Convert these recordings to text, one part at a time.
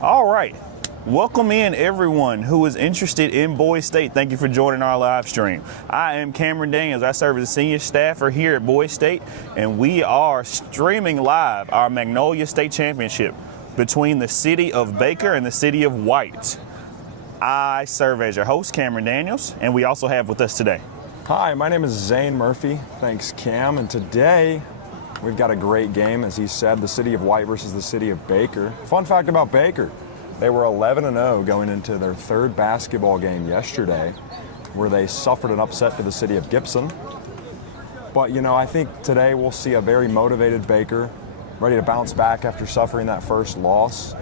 All right. Welcome in everyone who is interested in Boys State. Thank you for joining our live stream. I am Cameron Daniels. I serve as a senior staffer here at Boys State, and we are streaming live our Magnolia State Championship between the city of Baker and the city of White. I serve as your host, Cameron Daniels, and we also have with us today. Hi, my name is Zane Murphy. Thanks, Cam. And today we've got a great game, as he said, the city of White versus the city of Baker. Fun fact about Baker. They were 11-0 going into their third basketball game yesterday, where they suffered an upset to the city of Gibson. But, I think today we'll see a very motivated Baker, ready to bounce back after suffering that first loss.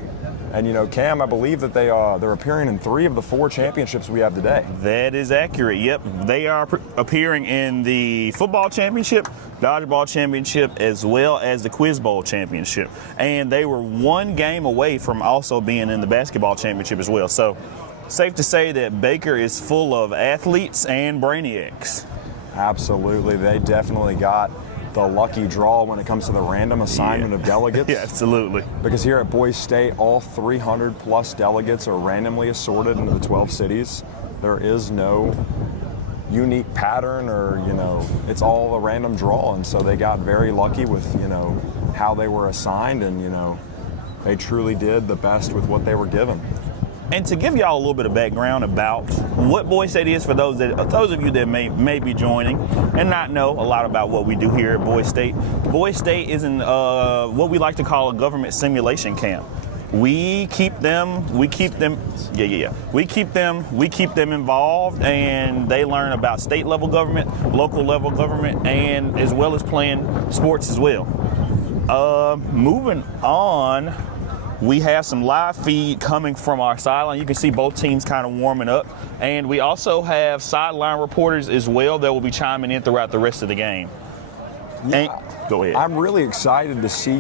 And, Cam, I believe that they're appearing in 3 of the 4 championships we have today. That is accurate, yep. They are appearing in the football championship, dodgeball championship, as well as the Quiz Bowl championship. And they were 1 game away from also being in the basketball championship as well. So, safe to say that Baker is full of athletes and brainiacs. Absolutely. They definitely got the lucky draw when it comes to the random assignment of delegates. Yeah, absolutely. Because here at Boys State, all 300 plus delegates are randomly assorted into the 12 cities. There is no unique pattern or, it's all a random draw. And so they got very lucky with, how they were assigned, and, they truly did the best with what they were given. And to give y'all a little bit of background about what Boys State is for those of you that may be joining and not know a lot about what we do here at Boys State. Boys State is in what we like to call a government simulation camp. We keep them involved, and they learn about state level government, local level government, and as well as playing sports as well. Moving on. We have some live feed coming from our sideline. You can see both teams kind of warming up. And we also have sideline reporters as well that will be chiming in throughout the rest of the game. Yeah, go ahead. I'm really excited to see,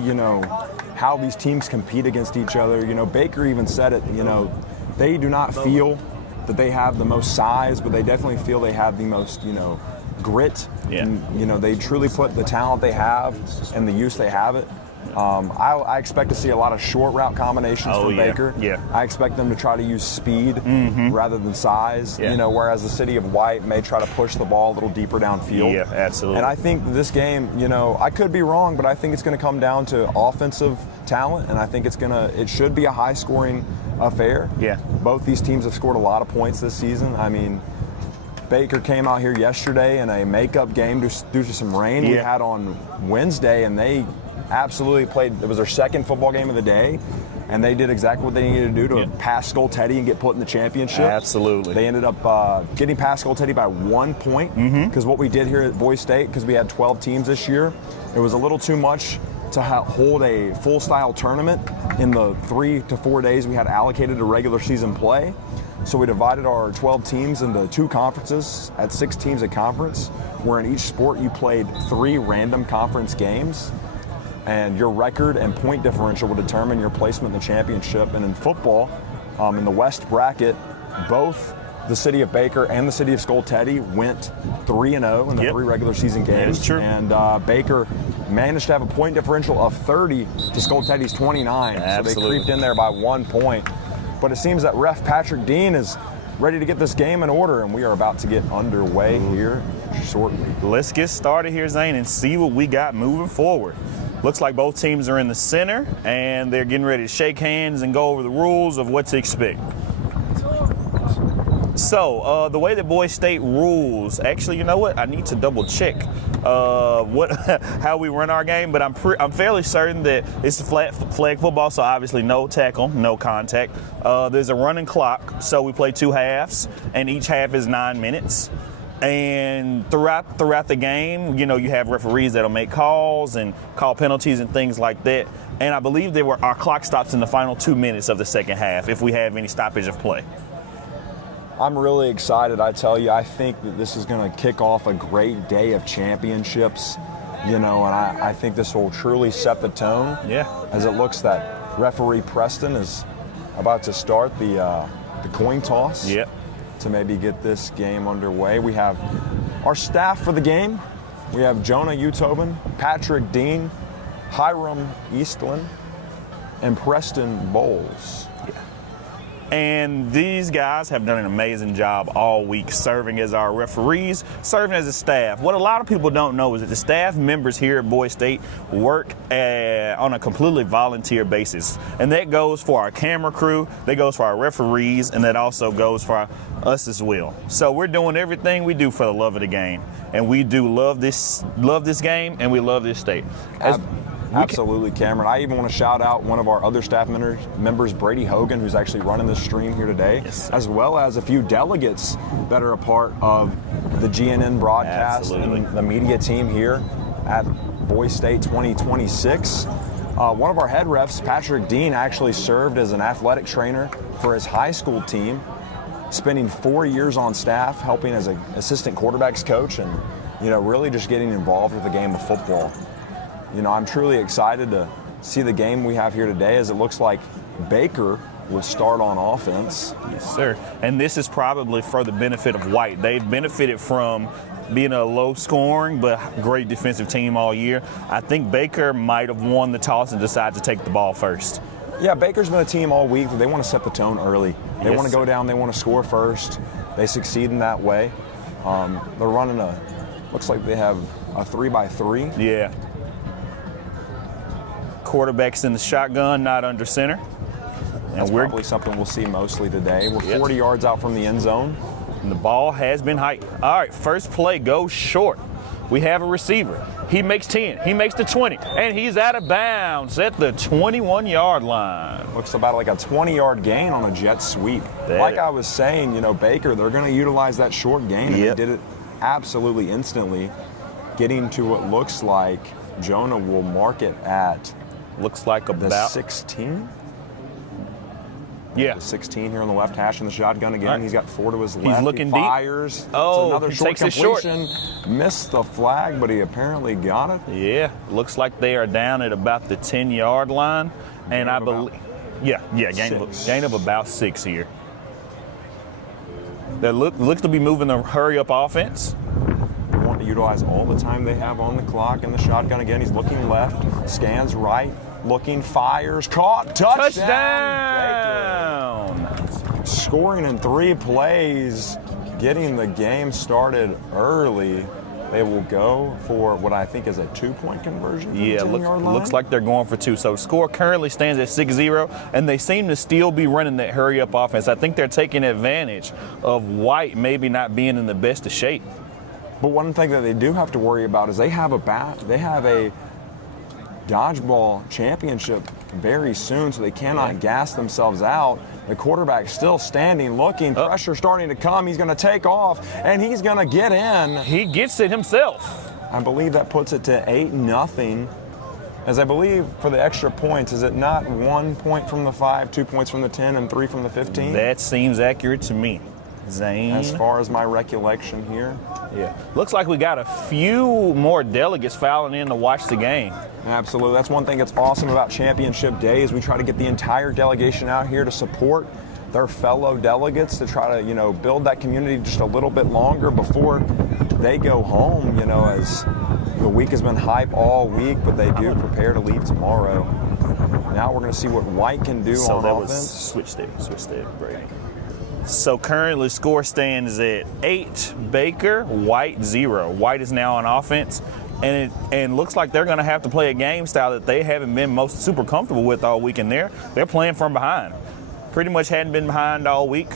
how these teams compete against each other. Baker even said it, they do not feel that they have the most size, but they definitely feel they have the most, grit. Yeah. And, they truly put the talent they have and the use they have it. I expect to see a lot of short route combinations from Baker. Yeah. I expect them to try to use speed rather than size, whereas the city of White may try to push the ball a little deeper downfield. Yeah, absolutely. And I think this game, I could be wrong, but I think it's going to come down to offensive talent, and I think it should be a high-scoring affair. Yeah. Both these teams have scored a lot of points this season. I mean, Baker came out here yesterday in a makeup game due to some rain we had on Wednesday, and they absolutely played. It was their second football game of the day, and they did exactly what they needed to do to pass Skull Teddy and get put in the championship. Absolutely. They ended up getting past Skull Teddy by 1 point, because what we did here at Boys State, because we had 12 teams this year, it was a little too much to hold a full-style tournament in the 3 to 4 days we had allocated to regular season play. So we divided our 12 teams into 2 conferences at 6 teams a conference, where in each sport you played 3 random conference games. And your record and point differential will determine your placement in the championship. And in football, in the West bracket, both the city of Baker and the city of Skull Teddy went 3-0 in the 3 regular season games. That is true. And Baker managed to have a point differential of 30 to Skull Teddy's 29. Absolutely. So they creeped in there by 1 point. But it seems that ref Patrick Dean is ready to get this game in order, and we are about to get underway here shortly. Let's get started here, Zane, and see what we got moving forward. Looks like both teams are in the center, and they're getting ready to shake hands and go over the rules of what to expect. So, the way that Boys State rules, actually, you know what? I need to double check how we run our game, but I'm fairly certain that it's a flag football, so obviously no tackle, no contact. There's a running clock, so we play 2 halves, and each half is 9 minutes. And throughout the game, you have referees that'll make calls and call penalties and things like that. And I believe our clock stops in the final 2 minutes of the second half if we have any stoppage of play. I'm really excited, I tell you. I think that this is going to kick off a great day of championships, and I think this will truly set the tone. Yeah. As it looks that referee Preston is about to start the coin toss. Yep. To maybe get this game underway. We have our staff for the game. We have Jonah Utobin, Patrick Dean, Hiram Eastland, and Preston Bowles. And these guys have done an amazing job all week serving as our referees, serving as a staff. What a lot of people don't know is that the staff members here at Boys State work on a completely volunteer basis. And that goes for our camera crew, that goes for our referees, and that also goes for us as well. So we're doing everything we do for the love of the game. And we do love this game, and we love this state. Absolutely, Cameron. I even want to shout out one of our other staff members, Brady Hogan, who's actually running this stream here today, as well as a few delegates that are a part of the GNN broadcast and the media team here at Boys State 2026. One of our head refs, Patrick Dean, actually served as an athletic trainer for his high school team, spending 4 years on staff, helping as an assistant quarterbacks coach, and really just getting involved with the game of football. I'm truly excited to see the game we have here today, as it looks like Baker will start on offense. Yes, sir. And this is probably for the benefit of White. They've benefited from being a low-scoring but great defensive team all year. I think Baker might have won the toss and decided to take the ball first. Yeah, Baker's been a team all week that they want to set the tone early. They want to go down, they want to score first. They succeed in that way. They're running looks like they have a 3-by-3. Yeah. Quarterback's in the shotgun, not under center. That's probably something we'll see mostly today. We're 40 yards out from the end zone. And the ball has been hiked. All right, first play goes short. We have a receiver. He makes 10. He makes the 20. And he's out of bounds at the 21-yard line. Looks about like a 20-yard gain on a jet sweep. Like I was saying, Baker, they're going to utilize that short gain. And they did it absolutely instantly, getting to what looks like Jonah will mark it at looks like about the 16. Yeah, the 16 here on the left hash in the shotgun again. Right. He's got 4 to his left. He's looking fires. Deep. Oh, another he short takes completion. it short. Missed the flag, but he apparently got it. Yeah, looks like they are down at about the 10-yard line, and I believe, gain of about 6 here. That looks to be moving the hurry-up offense. They want to utilize all the time they have on the clock in the shotgun again. He's looking left, scans right, looking, fires, caught, touchdown! Scoring in 3 plays, getting the game started early. They will go for what I think is a 2-point conversion. Yeah, looks like they're going for 2. So score currently stands at 6-0, and they seem to still be running that hurry-up offense. I think they're taking advantage of White maybe not being in the best of shape. But one thing that they do have to worry about is they have a dodgeball championship very soon, so they cannot gas themselves out. The quarterback's still standing, looking, pressure starting to come. He's going to take off, and he's going to get in. He gets it himself. I believe that puts it to 8-0. As I believe for the extra points, is it not 1 point from the 5, 2 points from the 10, and 3 from the 15? That seems accurate to me, Zane. As far as my recollection here. Yeah. Looks like we got a few more delegates filing in to watch the game. Absolutely. That's one thing that's awesome about Championship Day is we try to get the entire delegation out here to support their fellow delegates to try to, build that community just a little bit longer before they go home, as the week has been hype all week, but they do prepare to leave tomorrow. Now we're going to see what White can do on offense. Switch there, Brady. So currently score stands at 8 Baker, White 0. White is now on offense, and looks like they're going to have to play a game style that they haven't been most super comfortable with all week. And they're playing from behind. Pretty much hadn't been behind all week,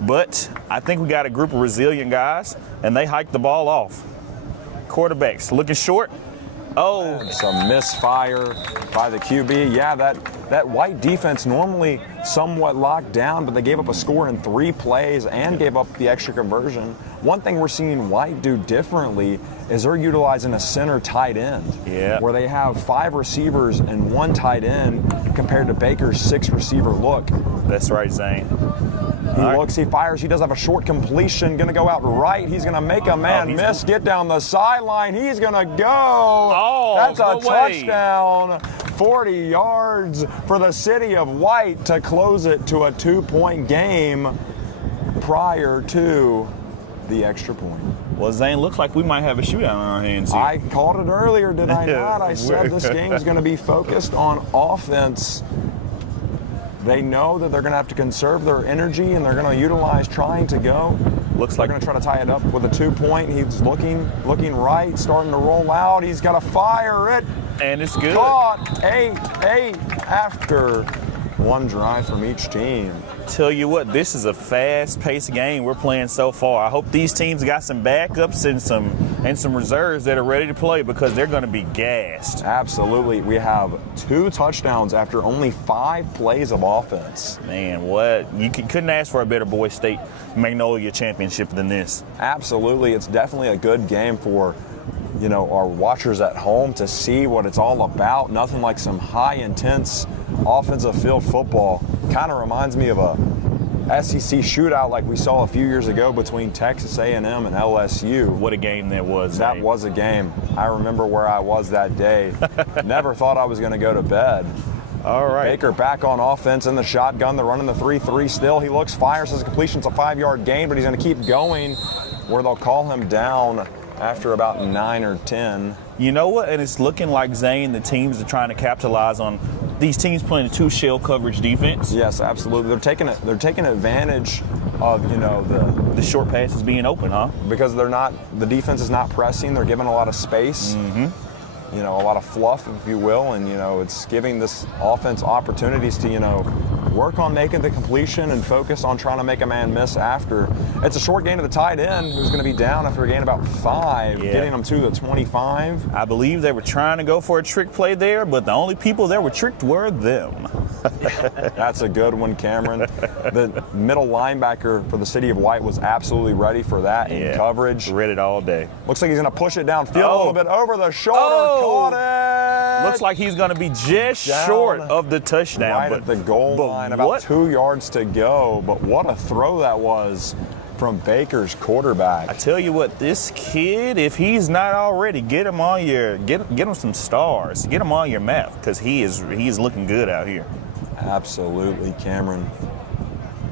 but I think we got a group of resilient guys, and they hiked the ball off. Quarterbacks looking short. Oh, some misfire by the QB. Yeah, that White defense normally somewhat locked down, but they gave up a score in 3 plays and gave up the extra conversion. One thing we're seeing White do differently is they're utilizing a center tight end, where they have 5 receivers and 1 tight end compared to Baker's 6 receiver look. That's right, Zane. He looks, he fires, he does have a short completion, gonna go out right, he's gonna make a man miss, get down the sideline, he's gonna go. Oh, that's a touchdown. 40 yards for the city of White to close it to a 2-point game prior to the extra point. Well, Zane, looks like we might have a shootout on our hands here. I called it earlier, did I not? I said this game is going to be focused on offense. They know that they're going to have to conserve their energy, and they're going to utilize trying to go. Looks They're like going to try to tie it up with a 2-point. He's looking right, starting to roll out. He's got to fire it. and it's good. Caught 8-8 after one drive from each team. Tell you what, this is a fast-paced game we're playing so far. I hope these teams got some backups and some reserves that are ready to play because they're going to be gassed. Absolutely. We have 2 touchdowns after only 5 plays of offense. Man, what? You couldn't ask for a better Boise State Magnolia championship than this. Absolutely. It's definitely a good game for, our watchers at home to see what it's all about. Nothing like some high intense offensive field football. Kind of reminds me of a SEC shootout like we saw a few years ago between Texas A&M and LSU. What a game that was. That was a game. I remember where I was that day. Never thought I was going to go to bed. All right. Baker back on offense in the shotgun. They're running the 3-3 still. He looks, fires his completion. It's a 5-yard gain, but he's going to keep going where they'll call him down after about 9 or 10. You know what? And it's looking like, Zane, the teams are trying to capitalize on these teams playing a 2-shell coverage defense. Yes, absolutely. They're taking advantage of, The short passes being open, huh? because the defense is not pressing. They're giving a lot of space. Mm-hmm. A lot of fluff, if you will, and it's giving this offense opportunities to work on making the completion and focus on trying to make a man miss after. It's a short gain to the tight end, who's going to be down after a gain about 5, Yeah. getting them to the 25. I believe they were trying to go for a trick play there, but the only people that were tricked were them. That's a good one, Cameron. The middle linebacker for the City of White was absolutely ready for that in coverage. Read it all day. Looks like he's going to push it downfield a little bit over the shoulder. Oh. Caught it. Looks like he's going to be just Down short of the touchdown. Right at the goal line, about 2 yards to go. But what a throw that was from Baker's quarterback. I tell you what, this kid, if he's not already, get him some stars, get him on your map because he is looking good out here. Absolutely, Cameron.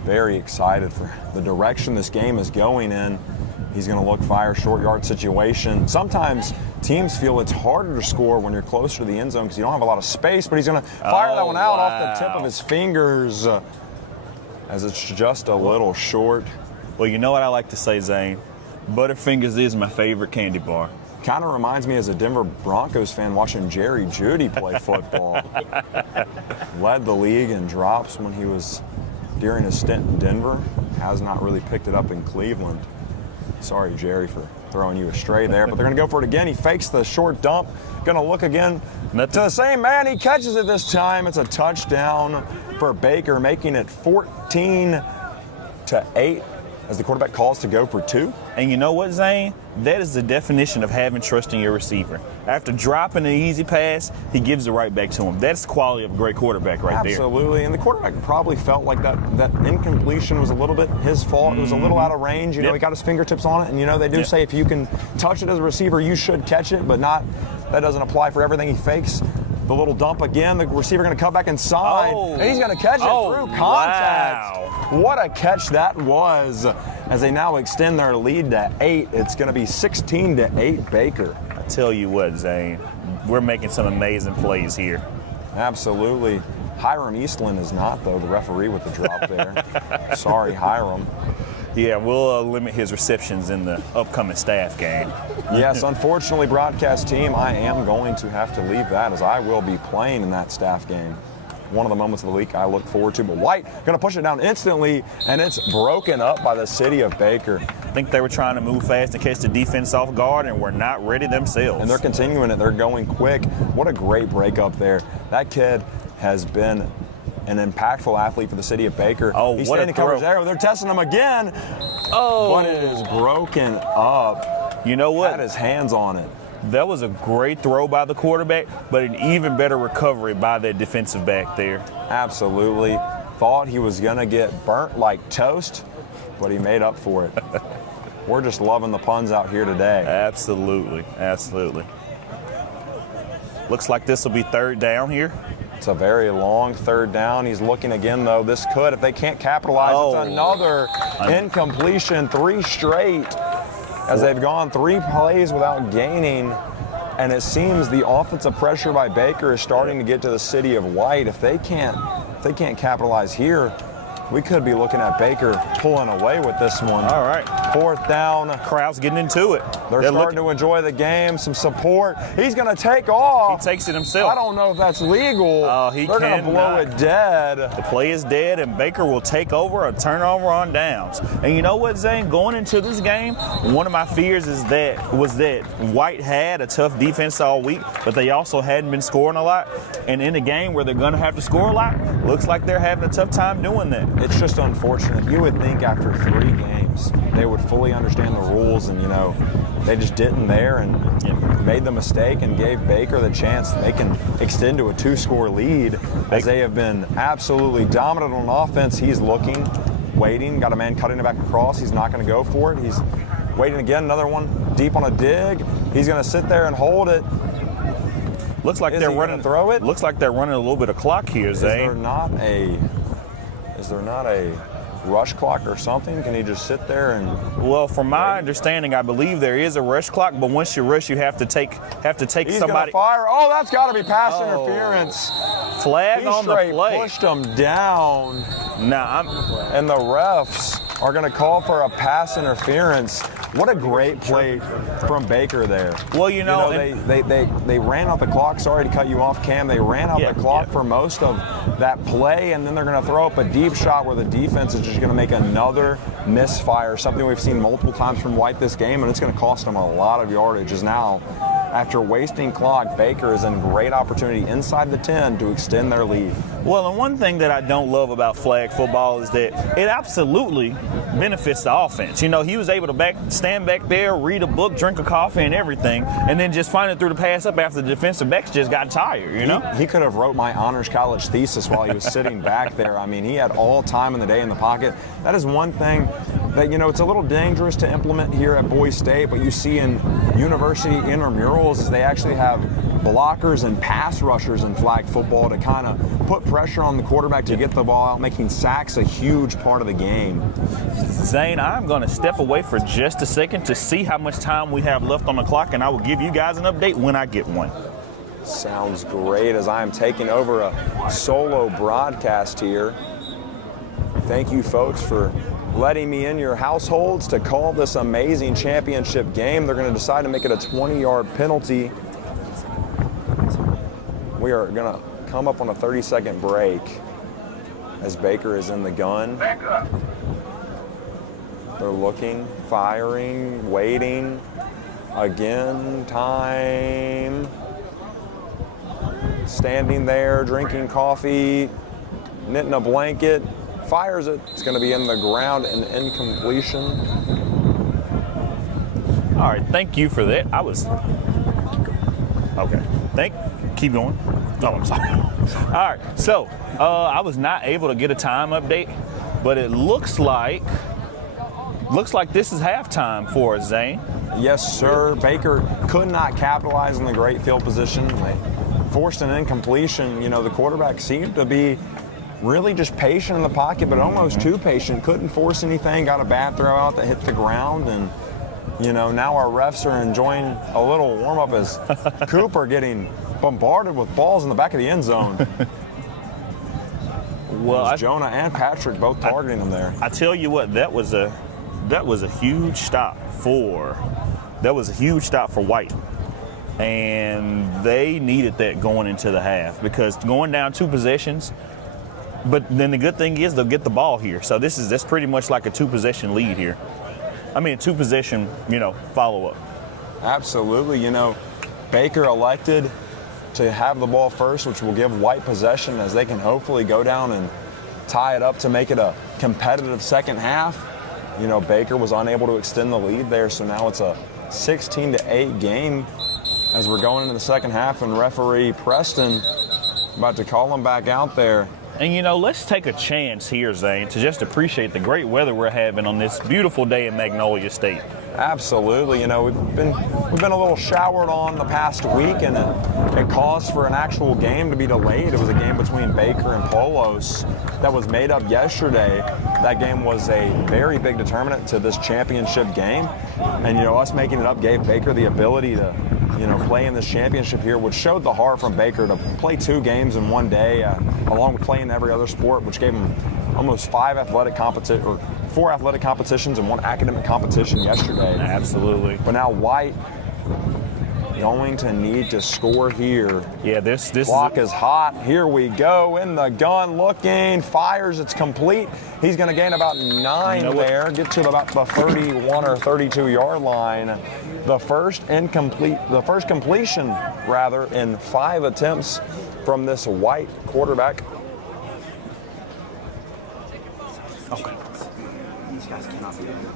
Very excited for the direction this game is going in. He's going to look fire short yard situation. Sometimes teams feel it's harder to score when you're closer to the end zone because you don't have a lot of space, but he's going to fire that one out off the tip of his fingers as it's just a little short. Well, you know what I like to say, Zane? Butterfingers is my favorite candy bar. Kind of reminds me as a Denver Broncos fan watching Jerry Jeudy play football. Led the league in drops when he was during his stint in Denver. Has not really picked it up in Cleveland. Sorry, Jerry, for throwing you astray there, but they're going to go for it again. He fakes the short dump. Going to look again to the same man. He catches it this time. It's a touchdown for Baker, making it 14-8 as the quarterback calls to go for 2. And you know what, Zane? That is the definition of having trust in your receiver. After dropping an easy pass, he gives it right back to him. That's the quality of a great quarterback right there. Absolutely. And the quarterback probably felt like that incompletion was a little bit his fault. It was a little out of range. He got his fingertips on it. And, they do say if you can touch it as a receiver, you should catch it, but that doesn't apply for everything. He fakes the little dump again. The receiver going to come back inside, and he's going to catch it through contact. Wow. What a catch that was as they now extend their lead to 8. It's going to be 16-8 Baker. I tell you what, Zane, we're making some amazing plays here. Absolutely. Hiram Eastland is not, though, the referee with the drop there. Sorry, Hiram. Yeah, we'll limit his receptions in the upcoming staff game. Yes, unfortunately, broadcast team, I am going to have to leave that as I will be playing in that staff game. One of the moments of the week I look forward to. But White going to push it down instantly, and it's broken up by the City of Baker. I think they were trying to move fast and catch the defense off guard, and were not ready themselves. And they're continuing it. They're going quick. What a great breakup there. That kid has been an impactful athlete for the City of Baker. Oh, he's what a standing coverage throw. there. They're testing him again. Oh. But it is broken up. You know what? Had his hands on it. That was a great throw by the quarterback, but an even better recovery by that defensive back there. Absolutely. Thought he was going to get burnt like toast, but he made up for it. We're just loving the puns out here today. Absolutely. Absolutely. Looks like this will be third down here. It's a very long third down. He's looking again, though. This could, if they can't capitalize, it's another incompletion, 3 straight, as they've gone 3 plays without gaining And it seems the offensive pressure by Baker is starting to get to the city of White. If they can't capitalize here, we could be looking at Baker pulling away with this one. All right. 4th down. Crowd's getting into it. They're starting to enjoy the game, some support. He's going to take off. He takes it himself. I don't know if that's legal. He They're going to blow it dead. The play is dead, and Baker will take over a turnover on downs. And you know what, Zane? Going into this game, one of my fears was that White had a tough defense all week, but they also hadn't been scoring a lot. And in a game where they're going to have to score a lot, looks like they're having a tough time doing that. It's just unfortunate. You would think after 3 games they would fully understand the rules, and they just didn't there and made the mistake and gave Baker the chance that they can extend to a 2-score lead as they have been absolutely dominant on offense. He's looking, waiting, got a man cutting it back across. He's not going to go for it. He's waiting again, another one deep on a dig. He's going to sit there and hold it. Looks like they're running. Throw it. Looks like they're running a little bit of clock here, Zane. Is there not a rush clock or something? Can he just sit there and? Well, from my understanding, I believe there is a rush clock, but once you rush, you have to take He's somebody. Gonna fire. Oh, that's got to be pass interference. Flag on the play. Pushed him down. And the refs are going to call for a pass interference. What a great play from Baker there. Well, they ran out the clock. Sorry to cut you off, Cam. They ran out the clock for most of that play, and then they're going to throw up a deep shot where the defense is just going to make another misfire, something we've seen multiple times from White this game, and it's going to cost them a lot of yardage. As now, after wasting clock, Baker is in great opportunity inside the 10 to extend their lead. Well, and one thing that I don't love about flag football is that it absolutely benefits the offense. He was able to stand back there, read a book, drink a coffee and everything, and then just finally threw the pass up after the defensive backs just got tired, He could have wrote my honors college thesis while he was sitting back there. I mean, he had all time in the day in the pocket. That is one thing that, it's a little dangerous to implement here at Boise State, but you see in university intramurals is they actually have blockers and pass rushers in flag football to kind of put pressure on the quarterback to get the ball out, making sacks a huge part of the game. Zane, I'm going to step away for just a second to see how much time we have left on the clock, and I will give you guys an update when I get one. Sounds great as I am taking over a solo broadcast here. Thank you, folks, for letting me in your households to call this amazing championship game. They're going to decide to make it a 20-yard penalty. We are going to come up on a 30-second break as Baker is in the gun. They're looking, firing, waiting. Again, time. Standing there, drinking coffee, knitting a blanket. Fires it. It's going to be in the ground and incompletion. All right, thank you for that. Okay. Keep going. Oh, I'm sorry. All right, so I was not able to get a time update, but it looks like this is halftime for us, Zane. Yes, sir. Baker could not capitalize on the great field position. They forced an incompletion. The quarterback seemed to be really just patient in the pocket, but almost too patient. Couldn't force anything. Got a bad throw out that hit the ground, and now our refs are enjoying a little warm up as Cooper getting bombarded with balls in the back of the end zone. Well, Jonah and Patrick both targeting him there. I tell you what, that was a huge stop for White. And they needed that going into the half because going down 2 possessions. But then the good thing is they'll get the ball here. So that's pretty much like a 2-possession lead here. I mean, a 2-possession, follow-up. Absolutely. Baker elected to have the ball first, which will give White possession as they can hopefully go down and tie it up to make it a competitive second half. Baker was unable to extend the lead there, so now it's a 16-8 game as we're going into the second half, and referee Preston about to call him back out there. And let's take a chance here, Zane, to just appreciate the great weather we're having on this beautiful day in Magnolia State. Absolutely. We've been a little showered on the past week, and it caused for an actual game to be delayed. It was a game between Baker and Polos that was made up yesterday. That game was a very big determinant to this championship game. And, us making it up gave Baker the ability to play in this championship here, which showed the heart from Baker to play 2 games in one day, along with playing every other sport, which gave him almost 4 athletic competitions and 1 academic competition yesterday. Absolutely. But now White going to need to score here. Yeah, this Clock is hot. Here we go. In the gun, looking, fires. It's complete. He's going to gain about 9 there. Get to about the 31 or 32 yard line. The first completion rather in 5 attempts from this White quarterback. Okay. These guys cannot be doing anything.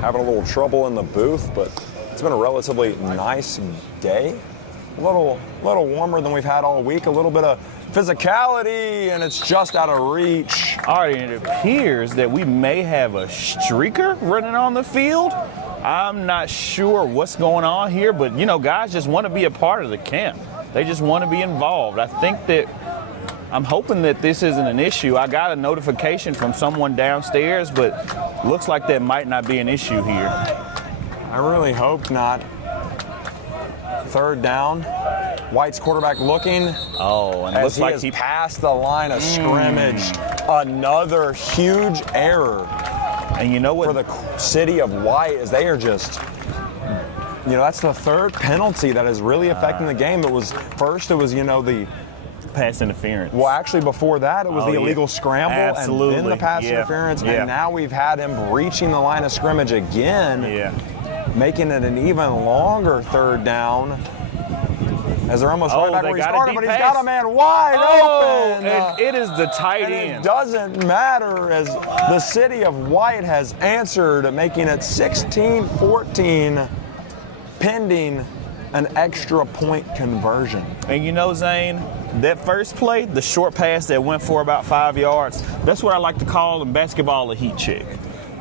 Having a little trouble in the booth, but it's been a relatively nice day. A little warmer than we've had all week. A little bit of physicality, and it's just out of reach. All right, and it appears that we may have a streaker running on the field. I'm not sure what's going on here, but guys just want to be a part of the camp. They just want to be involved. I'm hoping that this isn't an issue. I got a notification from someone downstairs, but looks like that might not be an issue here. I really hope not. 3rd down. White's quarterback looking. Oh, and as looks like he has passed the line of scrimmage. Another huge error. And you know what? For the city of White, as they are just, that's the 3rd penalty that is really affecting the game. It was the pass interference. Well, actually, before that, it was the illegal scramble, absolutely, and then the pass interference, and now we've had him breaching the line of scrimmage again, making it an even longer 3rd down. As they're almost right back where he started, but he's got a man wide open. And it is the tight end. It doesn't matter, as the city of White has answered, making it 16-14, pending an extra point conversion. And Zane, that first play, the short pass that went for about 5 yards, that's what I like to call in basketball a heat check.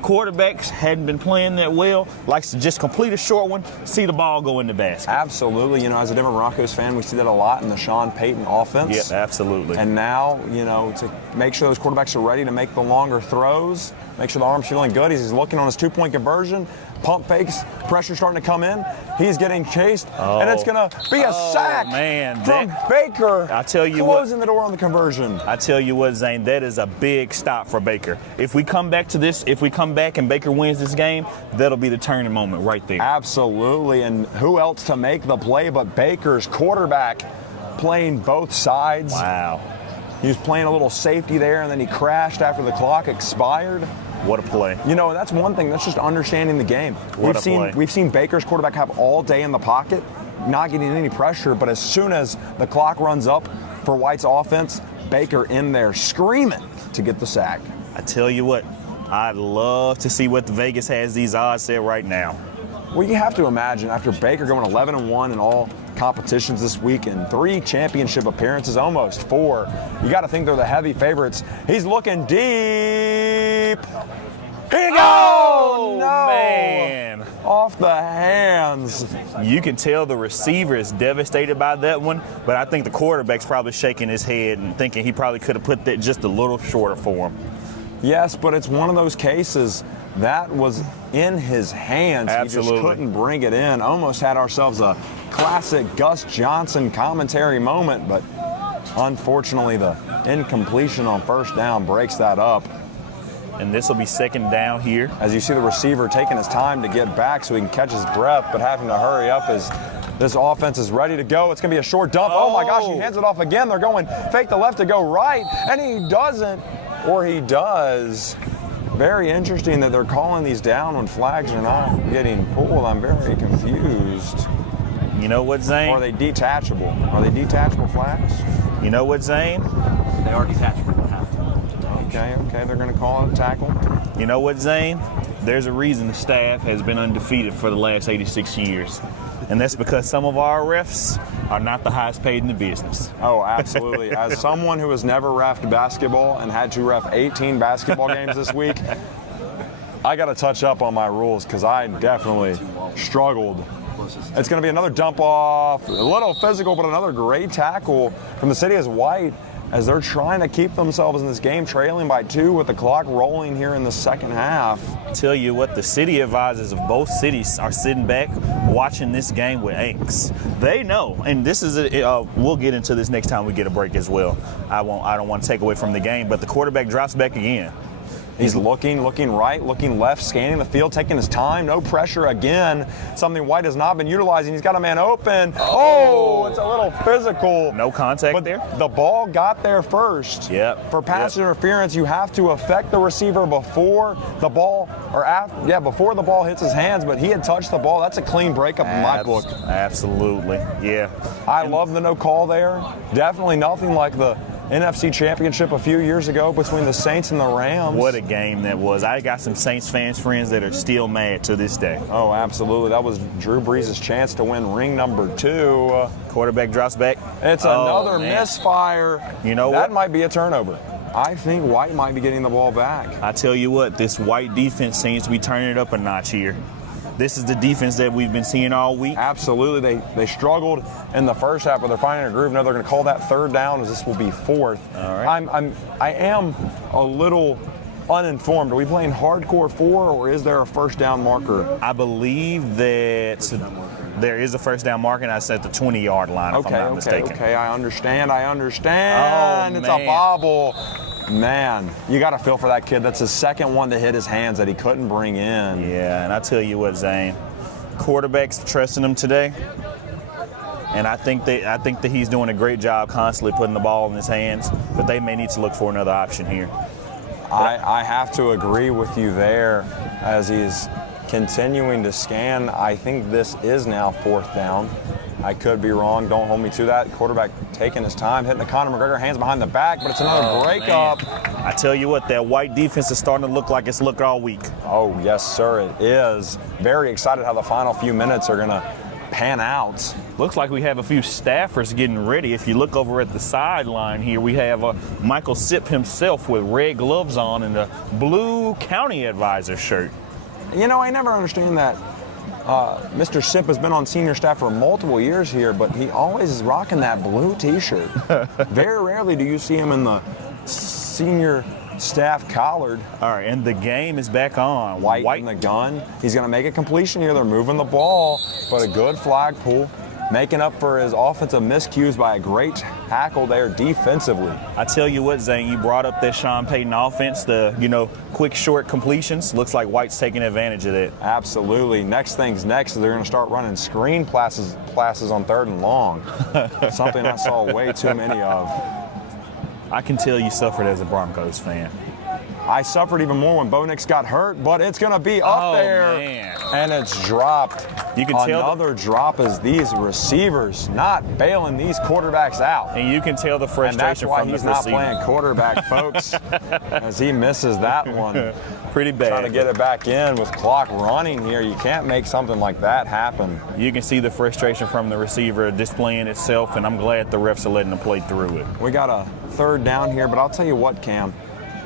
Quarterbacks hadn't been playing that well, likes to just complete a short one, see the ball go in the basket. Absolutely. As a Denver Broncos fan, we see that a lot in the Sean Payton offense. Yeah, absolutely. And now, to make sure those quarterbacks are ready to make the longer throws, make sure the arm's feeling good. He's looking on his 2-point conversion. Pump fakes, pressure starting to come in. He's getting chased, and it's going to be a sack from Baker. I tell you closing the door on the conversion. I tell you what, Zane, that is a big stop for Baker. If we come back and Baker wins this game, that'll be the turning moment right there. Absolutely, and who else to make the play but Baker's quarterback, playing both sides. Wow. He was playing a little safety there, and then he crashed after the clock expired. What a play. That's one thing. That's just understanding the game. We've seen Baker's quarterback have all day in the pocket, not getting any pressure, but as soon as the clock runs up for White's offense, Baker in there screaming to get the sack. I tell you what, I'd love to see what the Vegas has these odds set right now. Well, you have to imagine, after Baker going 11-1 in all competitions this week and 3 championship appearances, almost 4, you got to think they're the heavy favorites. He's looking deep. Here you go! Oh, no! Man. Off the hands. You can tell the receiver is devastated by that one, but I think the quarterback's probably shaking his head and thinking he probably could have put that just a little shorter for him. Yes, but it's one of those cases that was in his hands. Absolutely. He just couldn't bring it in. Almost had ourselves a classic Gus Johnson commentary moment, but unfortunately the incompletion on 1st down breaks that up. And this will be 2nd down here. As you see the receiver taking his time to get back so he can catch his breath, but having to hurry up as this offense is ready to go. It's going to be a short dump. Oh my gosh, he hands it off again. They're going fake the left to go right, and he doesn't, or he does. Very interesting that they're calling these down when flags are not getting pulled. I'm very confused. You know what, Zane? Or are they detachable? Are they detachable flags? You know what, Zane? They are detachable. Okay, they're going to call it a tackle. You know what, Zane? There's a reason the staff has been undefeated for the last 86 years. And that's because some of our refs are not the highest paid in the business. Oh, absolutely. As someone who has never reffed basketball and had to ref 18 basketball games this week, I got to touch up on my rules because I definitely struggled. It's going to be another dump off, a little physical, but another great tackle from the city of White. as they're trying to keep themselves in this game, trailing by 2 with the clock rolling here in the second half. Tell you what, the city advisors of both cities are sitting back watching this game with angst. They know, and this is we'll get into this next time we get a break as well. I don't want to take away from the game, but the quarterback drops back again. He's looking right, looking left, scanning the field, taking his time, no pressure again. Something White has not been utilizing. He's got a man open. Oh, it's a little physical. No contact but there. The ball got there first. Yep. For pass interference, you have to affect the receiver before the ball, before the ball hits his hands, but he had touched the ball. That's a clean breakup in my book. Absolutely, yeah. I love the no call there. Definitely nothing like the NFC Championship a few years ago between the Saints and the Rams. What a game that was. I got some Saints friends that are still mad to this day. Oh, absolutely. That was Drew Brees' chance to win ring number 2. Quarterback drops back. It's another misfire. You know that what? might be a turnover. I think White might be getting the ball back. I tell you what, this White defense seems to be turning it up a notch here. This is the defense that we've been seeing all week. Absolutely. They struggled in the first half, but they're finding a groove. Now they're going to call that third down, as this will be 4th. All right. I am a little uninformed. Are we playing hardcore 4, or is there a first down marker? I believe that there is a first down marker, and I set the 20-yard line, if I'm not mistaken. Okay, I understand. Oh, It's man. a bobble. Man, you got to feel for that kid. That's his second one to hit his hands that he couldn't bring in. Yeah, and I tell you what, Zane, quarterbacks trusting him today, and I think that he's doing a great job constantly putting the ball in his hands, but they may need to look for another option here. I have to agree with you there as he's continuing to scan. I think this is now 4th down. I could be wrong. Don't hold me to that. Quarterback taking his time, hitting the Conor McGregor, hands behind the back, but it's another breakup. Man. I tell you what, that White defense is starting to look like it's looked all week. Oh, yes, sir, it is. Very excited how the final few minutes are going to pan out. Looks like we have a few staffers getting ready. If you look over at the sideline here, we have Michael Sipp himself with red gloves on and a blue county advisor shirt. You know, I never understand that. Mr. Sipp has been on senior staff for multiple years here, but he always is rocking that blue T-shirt. Very rarely do you see him in the senior staff collared. All right, and the game is back on. White in the gun. He's going to make a completion here. They're moving the ball, but a good flag pull, making up for his offensive miscues by a great tackle there defensively. I tell you what, Zane, you brought up that Sean Payton offense, the quick, short completions. Looks like White's taking advantage of that. Absolutely. Next thing's next. They're going to start running screen passes on 3rd and long. Something I saw way too many of. I can tell you suffered as a Broncos fan. I suffered even more when Bo Nix got hurt, but it's going to be up there. Man. And it's dropped. You can tell another drop as these receivers not bailing these quarterbacks out. And you can tell the frustration and that's why from the he's not receiver. playing quarterback, folks, as he misses that one. Pretty bad. Trying to get it back in with clock running here. You can't make something like that happen. You can see the frustration from the receiver displaying itself, and I'm glad the refs are letting him play through it. We got a 3rd down here, but I'll tell you what, Cam.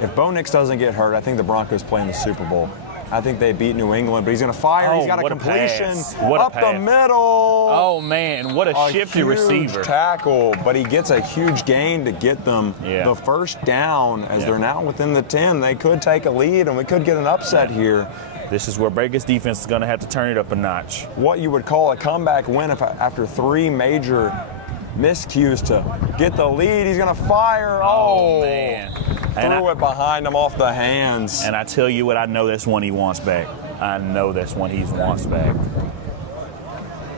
If Bo Nix doesn't get hurt, I think the Broncos play in the Super Bowl. I think they beat New England, but he's going to fire. He's got a completion up the middle. Oh, man, what a shifty receiver. Tackle, but he gets a huge gain to get them the first down as they're now within the 10. They could take a lead, and we could get an upset here. This is where Baker's defense is going to have to turn it up a notch. What you would call a comeback win after 3 major miscues to get the lead. He's going to fire. Oh, man. Threw it behind him off the hands. And I tell you what, I know that's one he wants back. I know that's one he wants back.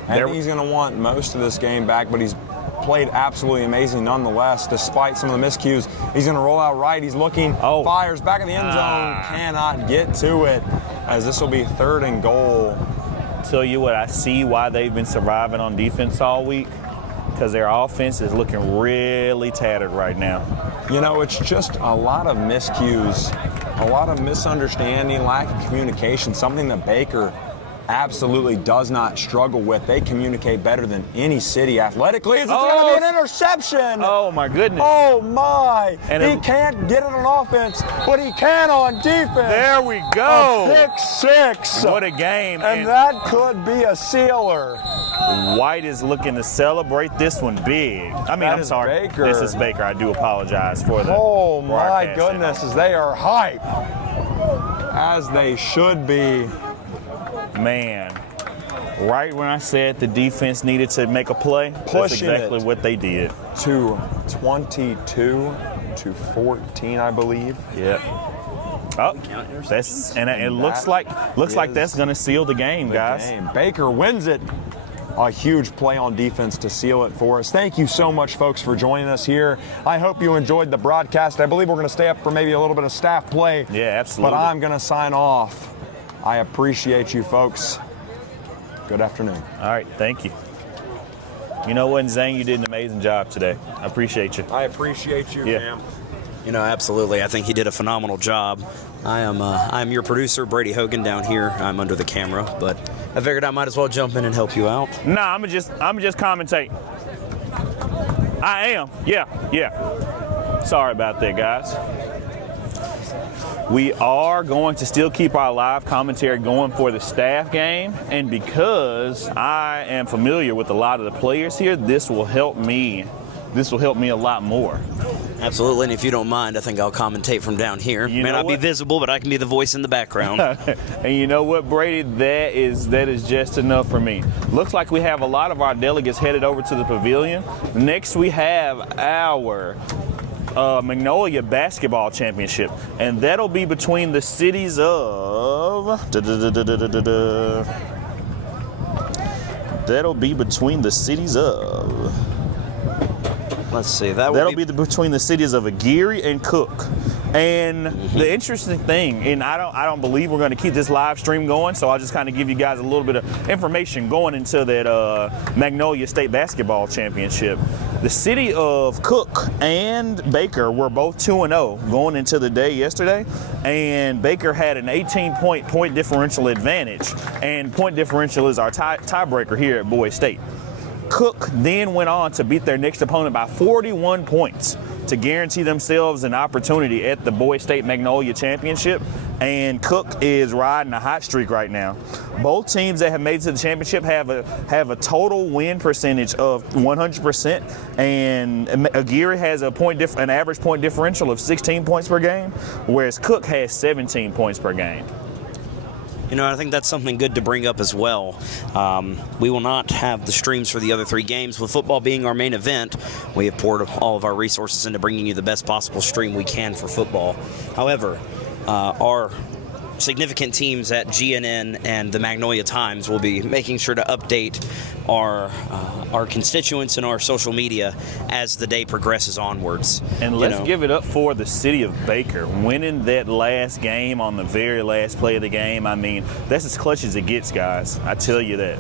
And he's going to want most of this game back, but he's played absolutely amazing nonetheless, despite some of the miscues. He's going to roll out right. He's looking, fires back in the end zone, cannot get to it, as this will be 3rd and goal. Tell you what, I see why they've been surviving on defense all week, because their offense is looking really tattered right now. You know, it's just a lot of miscues, a lot of misunderstanding, lack of communication, something that Baker absolutely does not struggle with. They communicate better than any city athletically. It's going to be an interception. Oh, my goodness. Oh, my. And he can't get it on offense, but he can on defense. There we go. A pick six. What a game. And that could be a sealer. White is looking to celebrate this one big. I mean, I'm sorry. Baker. This is Baker. I do apologize for the Oh, my broadcast. goodness, as they are hype. As they should be. Man, right when I said the defense needed to make a play, that's Pushing exactly it. what they did. To 22-14, I believe. Yeah. Oh, that's and it looks like that's going to seal the game, guys. Baker wins it. A huge play on defense to seal it for us. Thank you so much, folks, for joining us here. I hope you enjoyed the broadcast. I believe we're going to stay up for maybe a little bit of staff play. Yeah, absolutely. But I'm going to sign off. I appreciate you, folks. Good afternoon. All right, thank you. You know what, Zane, you did an amazing job today. I appreciate you. I appreciate you, Yeah. man. Absolutely. I think he did a phenomenal job. I'm your producer, Brady Hogan, down here. I'm under the camera, but I figured I might as well jump in and help you out. Nah, I'm just commentate. I am. Yeah. Sorry about that, guys. We are going to still keep our live commentary going for the staff game, and because I am familiar with a lot of the players here, this will help me a lot more. Absolutely, and if you don't mind, I think I'll commentate from down here. You May know not be what? visible, but I can be the voice in the background. And you know what, Brady? That is just enough for me. Looks like we have a lot of our delegates headed over to the pavilion. Next, we have our Magnolia Basketball Championship, and that'll be between the cities of. That'll be between the cities of. Let's see. That'll be between the cities of Aguirre and Cook. And the interesting thing, and I don't believe we're going to keep this live stream going, so I'll just kind of give you guys a little bit of information going into that Magnolia State Basketball Championship. The city of Cook and Baker were both 2-0 going into the day yesterday, and Baker had an 18-point differential advantage, and point differential is our tiebreaker here at Boys State. Cook then went on to beat their next opponent by 41 points to guarantee themselves an opportunity at the Boys State Magnolia Championship, and Cook is riding a hot streak right now. Both teams that have made it to the championship have a total win percentage of 100%, and Aguirre has an average point differential of 16 points per game, whereas Cook has 17 points per game. I think that's something good to bring up as well. We will not have the streams for the other three games. With football being our main event, we have poured all of our resources into bringing you the best possible stream we can for football. However, our significant teams at GNN and the Magnolia Times will be making sure to update our constituents and our social media as the day progresses onwards. And let's give it up for the city of Baker winning that last game on the very last play of the game. I mean, that's as clutch as it gets, guys. I tell you that.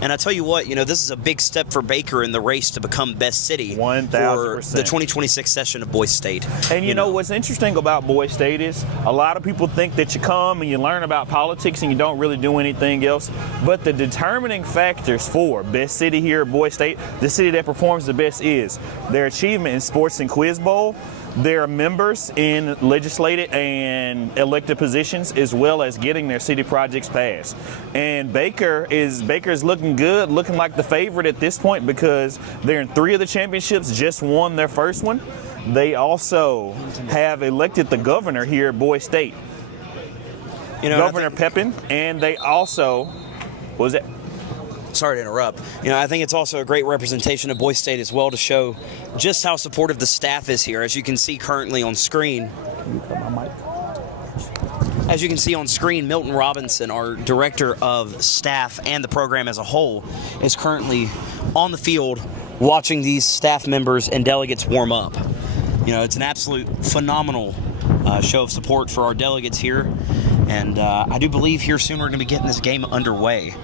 And I tell you what, this is a big step for Baker in the race to become best city 1,000%. for the 2026 session of Boys State. And you know what's interesting about Boys State is a lot of people think that you come and you learn about politics and you don't really do anything else. But the determining factors for best city here at Boys State, the city that performs the best, is their achievement in sports and quiz bowl, their members in legislative and elected positions, as well as getting their city projects passed. And Baker's looking good, looking like the favorite at this point because they're in 3 of the championships, just won their first one. They also have elected the governor here at Boys State, Governor Pepin, and they also, what was it? Sorry to interrupt. I think it's also a great representation of Boys State as well to show just how supportive the staff is here. As you can see currently on screen. As you can see on screen, Milton Robinson, our director of staff and the program as a whole, is currently on the field watching these staff members and delegates warm up. It's an absolute phenomenal show of support for our delegates here. And I do believe here soon we're going to be getting this game underway.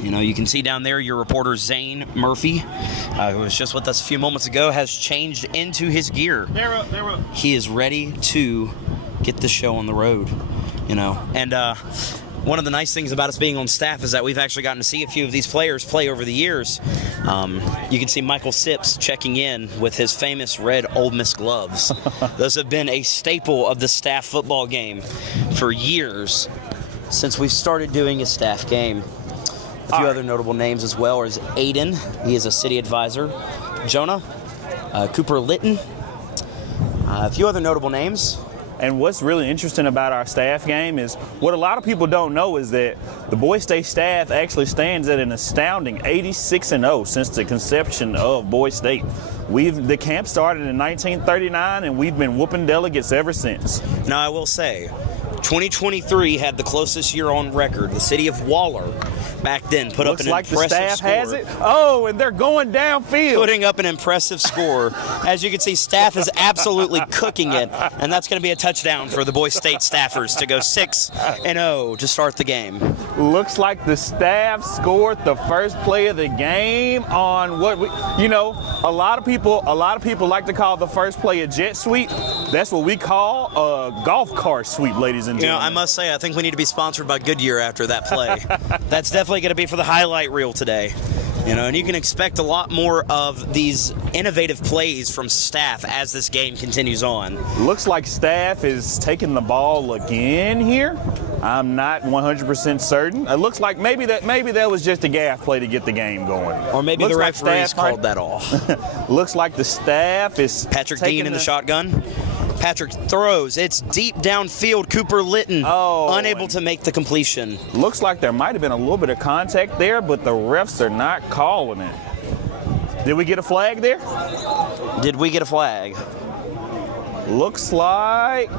You can see down there your reporter Zane Murphy, who was just with us a few moments ago, has changed into his gear. They're up. He is ready to get the show on the road, And one of the nice things about us being on staff is that we've actually gotten to see a few of these players play over the years. You can see Michael Sips checking in with his famous red Ole Miss gloves. Those have been a staple of the staff football game for years since we've started doing a staff game. A few other notable names as well is Aiden. He is a city advisor. Jonah, Cooper Litton. A few other notable names. And what's really interesting about our staff game is what a lot of people don't know is that the Boys State staff actually stands at an astounding 86-0 since the conception of Boys State. The camp started in 1939, and we've been whooping delegates ever since. Now, I will say, 2023 had the closest year on record. The city of Waller back then put up an Looks like impressive the staff score. has it. Oh, and they're going downfield. Putting up an impressive score. As you can see, staff is absolutely cooking it, and that's going to be a touchdown for the Boys State staffers to go 6-0 to start the game. Looks like the staff scored the first play of the game on what a lot of people like to call the first play a jet sweep. That's what we call a golf cart sweep, ladies and gentlemen. I must say, I think we need to be sponsored by Goodyear after that play. That's definitely going to be for the highlight reel today. And you can expect a lot more of these innovative plays from staff as this game continues on. Looks like staff is taking the ball again here. I'm not 100% certain. It looks like maybe that was just a gaff play to get the game going. Or maybe looks the like referees staff called that off. Looks like the staff is Patrick taking Dean in the shotgun. Patrick throws. It's deep downfield. Cooper Litton unable to make the completion. Looks like there might have been a little bit of contact there, but the refs are not calling it. Did we get a flag there? Did we get a flag? Looks like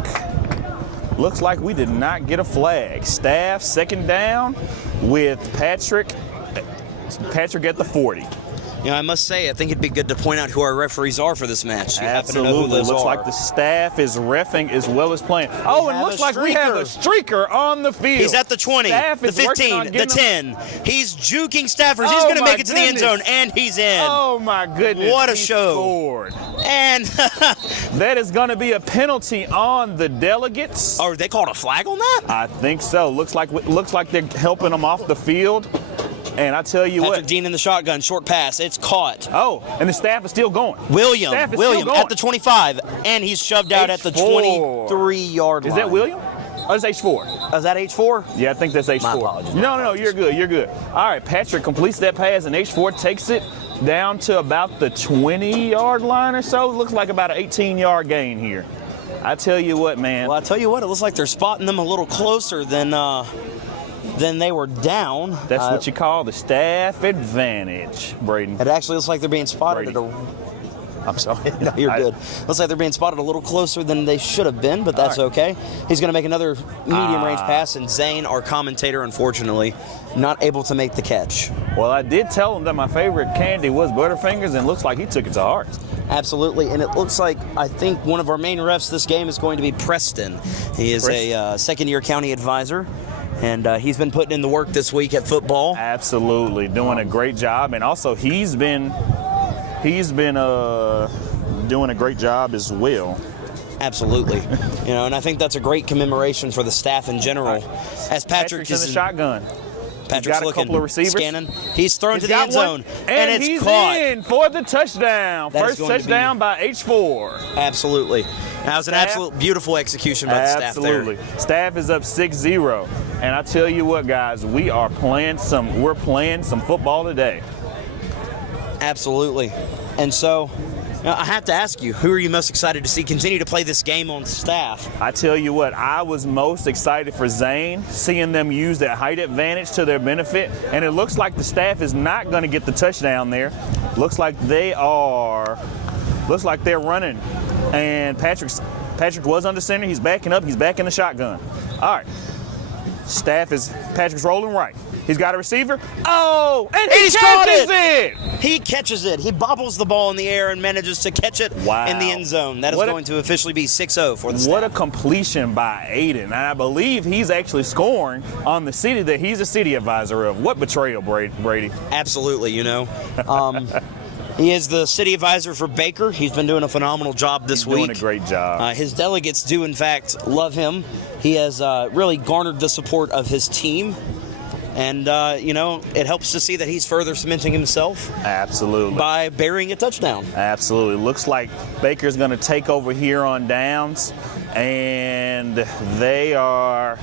we did not get a flag. Staff second down with Patrick at the 40. I must say, I think it'd be good to point out who our referees are for this match. You happen to know who Absolutely. those Looks are. like the staff is reffing as well as playing. Oh, and have looks a like we have a streaker on the field. He's at the 20, Staff the is working on 15, the getting 10. He's juking staffers. He's Oh, going to my make it to the end goodness. zone, and he's in. Oh my goodness! What a He show. Scored. And That is going to be a penalty on the delegates. oh, they called a flag on that? I think so. Looks like they're helping them off the field. And I tell you Patrick what. Dean in the shotgun, short pass. It's caught. Oh, and the staff is still going. William Staff is still going. at the 25, and he's shoved out at the H4. 23-yard line. Is that William? Oh, it's H4. Is that H4? Yeah, I think that's H4. My apologies. No, you're good. You're good. All right, Patrick completes that pass, and H4 takes it down to about the 20-yard line or so. It looks like about an 18-yard gain here. I tell you what, man. Well, I tell you what, it looks like they're spotting them a little closer than they were down. That's what you call the staff advantage, Braden. It actually looks like they're being spotted Brady. I'm sorry. No, you're good. Looks like they're being spotted a little closer than they should have been, but that's okay. He's going to make another medium-range pass, and Zane, our commentator, unfortunately, not able to make the catch. Well, I did tell him that my favorite candy was Butterfingers, and looks like he took it to heart. Absolutely, and it looks like I think one of our main refs this game is going to be Preston. He is a second-year county advisor, and he's been putting in the work this week at football. Absolutely, doing a great job, and also he's been doing a great job as well. Absolutely, and I think that's a great commemoration for the staff in general. As Patrick's in the shotgun. Patrick's got a looking, couple of receivers. scanning. He's thrown He's to the got end zone, one, and it's he's caught. in for the touchdown. That is First going to touchdown by H4. Absolutely. That was an Staff? absolute beautiful execution by the staff there. Absolutely. Staff is up 6-0. And I tell you what, guys, we're playing some football today. Absolutely. And so, I have to ask you, who are you most excited to see continue to play this game on staff? I tell you what, I was most excited for Zane, seeing them use that height advantage to their benefit. And it looks like the staff is not going to get the touchdown there. Looks like they're running. And Patrick was under center. He's backing up. He's back in the shotgun. All right. Patrick's rolling right. He's got a receiver. Oh, and he catches it! He catches it. He bobbles the ball in the air and manages to catch it Wow. in the end zone. That is going to officially be 6-0 for the staff. What a completion by Aiden. And I believe he's actually scoring on the city that he's a city advisor of. What betrayal, Brady. Absolutely, He is the city advisor for Baker. He's been doing a phenomenal job this week. Doing a great job. His delegates do, in fact, love him. He has really garnered the support of his team. And, it helps to see that he's further cementing himself. Absolutely. By burying a touchdown. Absolutely. Looks like Baker's going to take over here on downs, and they are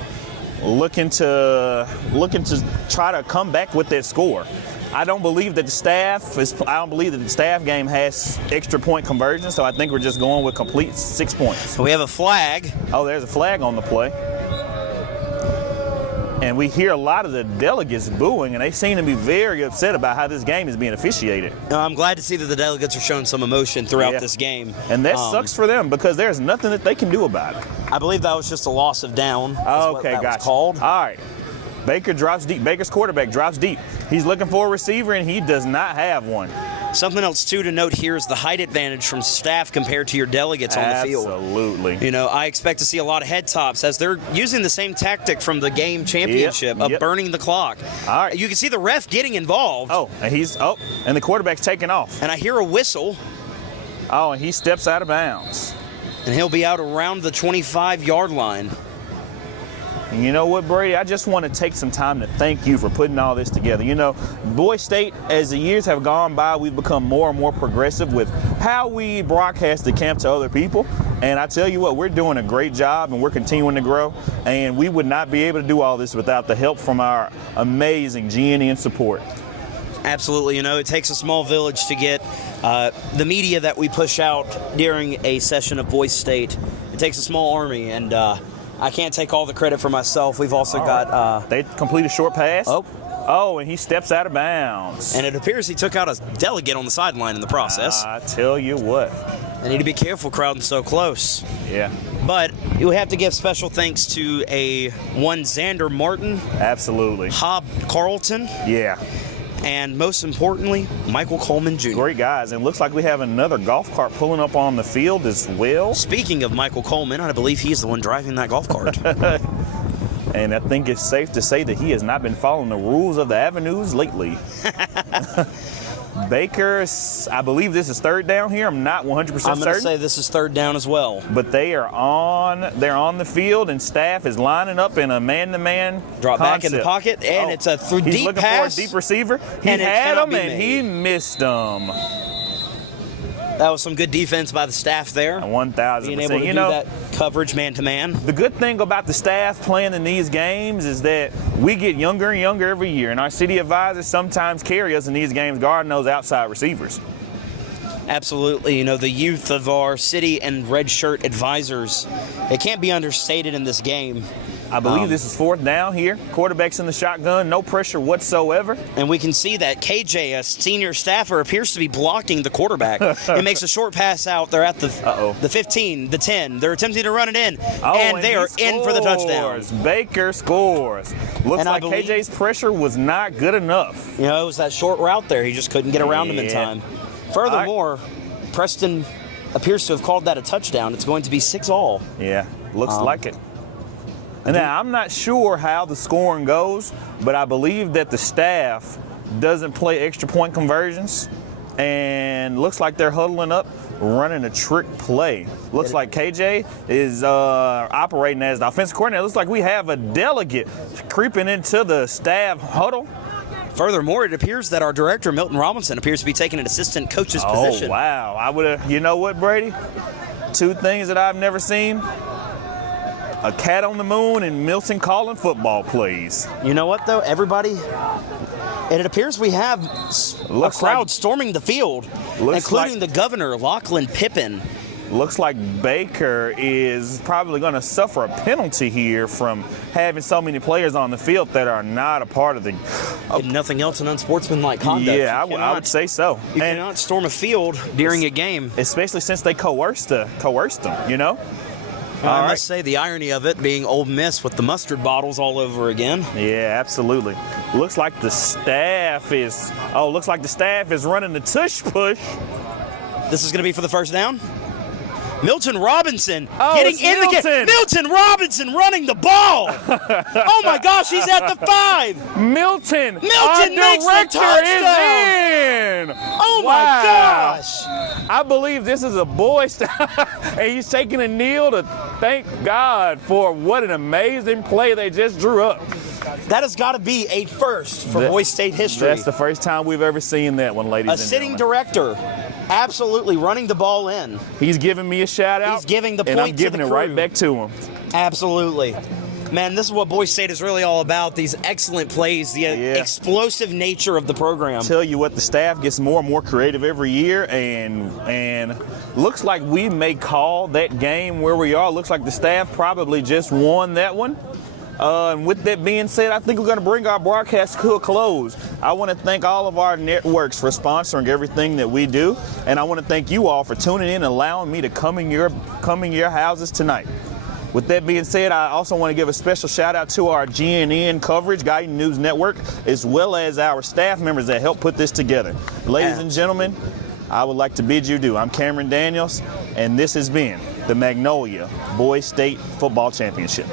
looking to try to come back with their score. I don't believe that the staff game has extra point conversion, so I think we're just going with complete 6 points. We have a flag. Oh, there's a flag on the play. And we hear a lot of the delegates booing, and they seem to be very upset about how this game is being officiated. I'm glad to see that the delegates are showing some emotion throughout this game. And that sucks for them because there's nothing that they can do about it. I believe that was just a loss of down. Okay, gotcha. Called. All right. Baker drops deep. Baker's quarterback drops deep. He's looking for a receiver, and he does not have one. Something else, too, to note here is the height advantage from staff compared to your delegates on the field. Absolutely. I expect to see a lot of head tops as they're using the same tactic from the game championship of burning the clock. All right. You can see the ref getting involved. And the quarterback's taking off. And I hear a whistle. Oh, and he steps out of bounds. And he'll be out around the 25-yard line. And you know what, Brady? I just want to take some time to thank you for putting all this together. Boys State, as the years have gone by, we've become more and more progressive with how we broadcast the camp to other people. And I tell you what, we're doing a great job, and we're continuing to grow. And we would not be able to do all this without the help from our amazing GNN support. Absolutely. It takes a small village to get the media that we push out during a session of Boys State. It takes a small army, and I can't take all the credit for myself. We've also got... they complete a short pass. Oh, and he steps out of bounds. And it appears he took out a delegate on the sideline in the process. I tell you what. They need to be careful crowding so close. Yeah. But you have to give special thanks to one Xander Martin. Absolutely. Hob Carlton. Yeah. And most importantly, Michael Coleman Jr. Great guys. And looks like we have another golf cart pulling up on the field as well. Speaking of Michael Coleman, I believe he's the one driving that golf cart. And I think it's safe to say that he has not been following the rules of the avenues lately. Baker's, I believe this is third down here. I'm not 100% certain. I'm going to say this is third down as well. But they're on the field, and staff is lining up in a man-to-man drop concept. Back in the pocket, and it's a he's deep looking pass. for a deep receiver. He had him, and he missed him. That was some good defense by the staff there. 1,000%. Being able to do that coverage man-to-man. The good thing about the staff playing in these games is that we get younger and younger every year, and our city advisors sometimes carry us in these games guarding those outside receivers. Absolutely. The youth of our city and red shirt advisors, it can't be understated in this game. I believe this is fourth down here. Quarterback's in the shotgun, no pressure whatsoever. And we can see that KJ, a senior staffer, appears to be blocking the quarterback. He makes a short pass out. They're at the 15, the 10. They're attempting to run it in, and they are in for the touchdown. Baker scores. Looks like KJ's pressure was not good enough. It was that short route there. He just couldn't get around him in time. Furthermore, Preston appears to have called that a touchdown. It's going to be 6-all. Yeah, looks like it. Now, I'm not sure how the scoring goes, but I believe that the staff doesn't play extra point conversions, and looks like they're huddling up, running a trick play. Looks like KJ is operating as the offensive coordinator. Looks like we have a delegate creeping into the staff huddle. Furthermore, it appears that our director, Milton Robinson, appears to be taking an assistant coach's position. Oh, wow. I would have, you know what, Brady? Two things that I've never seen. A cat on the moon and Milton calling football plays. You know what, though? Everybody, and it appears we have a crowd storming the field, including the governor, Lachlan Pippin. Looks like Baker is probably going to suffer a penalty here from having so many players on the field that are not a part of the... If nothing else, an unsportsmanlike conduct. Yeah, I would say so. You cannot storm a field during a game. Especially since they coerced them, I must say the irony of it being Ole Miss with the mustard bottles all over again. Yeah, absolutely. Looks like the staff is running the tush push. This is going to be for the first down? Milton Robinson Oh, getting it's in the game. Milton. Milton Robinson running the ball. Oh my gosh, he's at the 5. Milton, our makes the director is touchdown. in. Oh my Wow. gosh. I believe this is a boy style, and he's taking a kneel to thank God for what an amazing play they just drew up. That has got to be a first for That- Boise State history. That's the first time we've ever seen that one, ladies A and sitting gentlemen. director absolutely running the ball in. He's giving me a shout out. He's giving the and I'm point to giving the it right crew. back to him. Absolutely. Man, this is what Boise State is really all about. These excellent plays, the explosive nature of the program. Tell you what, the staff gets more and more creative every year, and looks like we may call that game where we are. Looks like the staff probably just won that one. And with that being said, I think we're going to bring our broadcast to a close. I want to thank all of our networks for sponsoring everything that we do, and I want to thank you all for tuning in and allowing me to come in your houses tonight. With that being said, I also want to give a special shout out to our GNN coverage, Guiding News Network, as well as our staff members that helped put this together. Ladies and gentlemen, I would like to bid you adieu. I'm Cameron Daniels, and this has been the Magnolia Boise State Football Championship.